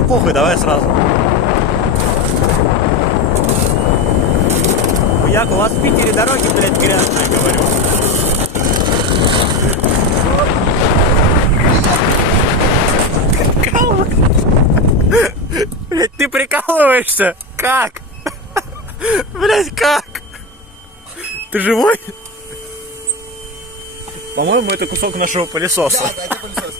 Да похуй, давай сразу. Як у вас в Питере дороги, блядь, грязные, говорю. Блядь, ты прикалываешься? Как? Блядь, как? Ты живой? По-моему, это кусок нашего пылесоса. Да, это пылесос.